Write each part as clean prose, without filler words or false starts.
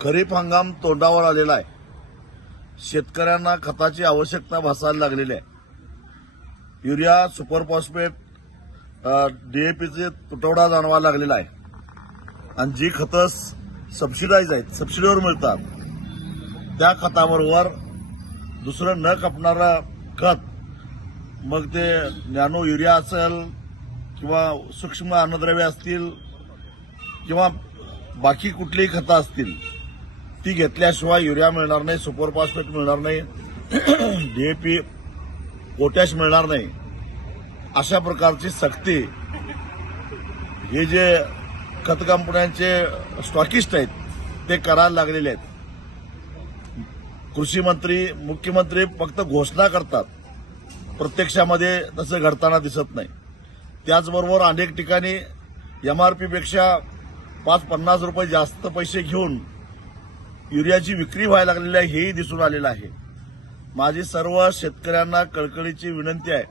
खरीप हंगाम तोंडावर आलेला आहे. शेतकऱ्यांना खताची आवश्यकता भासायला लागलेली आहे. युरिया, सुपर फॉस्फेट, डीएपीचे तुटवडा जाणवायला लागलेला आहे. आणि जी खतं सबसिडाईज आहेत, सबसिडीवर मिळतात, त्या खताबरोबर दुसरं न खपणारं खत, मग ते नॅनो युरिया असेल किंवा सूक्ष्म अन्नद्रव्य असतील किंवा बाकी कुठलीही खतं असतील, ती घेतल्याशिवाय युरिया मिळणार नाही, सुपर फॉस्फेट मिळणार नाही, डीएपी, पोटॅश मिळणार नाही. अशा प्रकारची सक्ती हे जे खत कंपन्यांचे स्टॉकिस्ट आहेत ते करायला लागलेले आहेत. कृषी मंत्री, मुख्यमंत्री फक्त घोषणा करतात, प्रत्यक्षामध्ये तसं घडताना दिसत नाही. त्याचबरोबर अनेक ठिकाणी एमआरपीपेक्षा 5-50 रुपये जास्त पैसे घेऊन युरियाची विक्री व्हायला लागलेली आहे, हेही दिसून आलेलं आहे. माझी सर्व शेतकऱ्यांना कळकळीची विनंती आहे,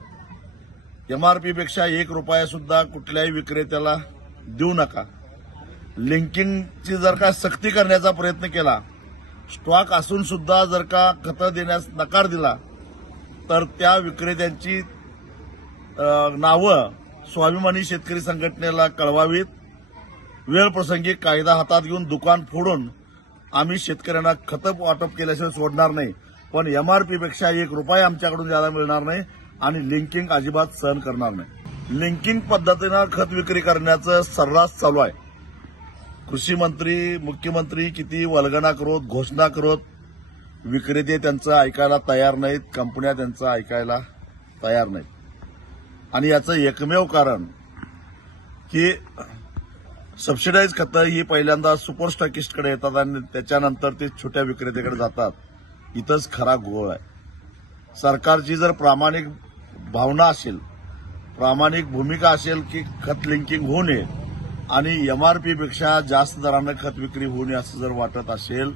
एमआरपीपेक्षा 1 रुपया सुद्धा कुठल्याही विक्रेत्याला देऊ नका. लिंकिंगची जर का सक्ती करण्याचा प्रयत्न केला, स्टॉक असून सुद्धा जर का खतं देण्यास नकार दिला, तर त्या विक्रेत्यांची नावं स्वाभिमानी शेतकरी संघटनेला कळवावीत. वेळ प्रसंगी कायदा हातात घेऊन दुकान फोडून आम्ही शेतकऱ्यांना खतं वाटप केल्याशिवाय सोडणार नाही. पण एमआरपीपेक्षा 1 रुपया आमच्याकडून ज्यादा मिळणार नाही आणि लिंकिंग अजिबात सहन करणार नाही. लिंकिंग पद्धतीनं खत विक्री करण्याचं सर्रास चालू आहे. कृषी मंत्री, मुख्यमंत्री किती वल्गना करत, घोषणा करत, विक्रेते त्यांचं ऐकायला तयार नाहीत, कंपन्या त्यांचं ऐकायला तयार नाहीत. आणि याचं एकमेव कारण की सबसिडाईज खतं ही पहिल्यांदा सुपर स्टॉकिस्टकडे येतात आणि त्याच्यानंतर ते छोट्या विक्रेत्याकडे जातात. इथंच खरा घोळ आहे. सरकारची जर प्रामाणिक भावना असेल, प्रामाणिक भूमिका असेल की खत लिंकिंग होऊ नये आणि एमआरपीपेक्षा जास्त दरानं खत विक्री होऊ नये असं जर वाटत असेल,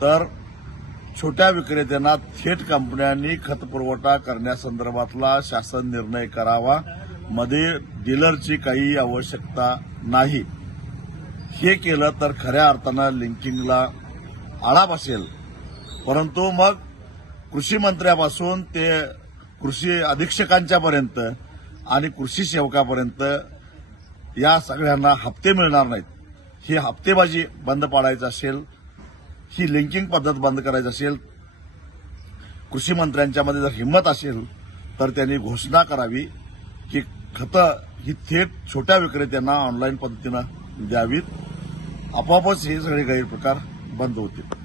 तर छोट्या विक्रेत्यांना थेट कंपन्यांनी खत पुरवठा करण्यासंदर्भातला शासन निर्णय करावा. मध्ये डीलरची काही आवश्यकता नाही. हे केलं तर खऱ्या अर्थानं लिंकिंगला आळा बसेल. परंतु मग कृषी मंत्र्यापासून ते कृषी अधीक्षकांच्यापर्यंत आणि कृषी सेवकापर्यंत या सगळ्यांना हप्ते मिळणार नाहीत. ही हप्तेबाजी बंद पाडायची असेल, ही लिंकिंग पद्धत बंद करायची असेल, कृषी मंत्र्यांच्यामध्ये जर हिंमत असेल तर त्यांनी घोषणा करावी की खतं ही थेट छोट्या विक्रेत्यांना ऑनलाईन पद्धतीनं द्यावीत. आपोआपच हे सगळे गैरप्रकार बंद होतील.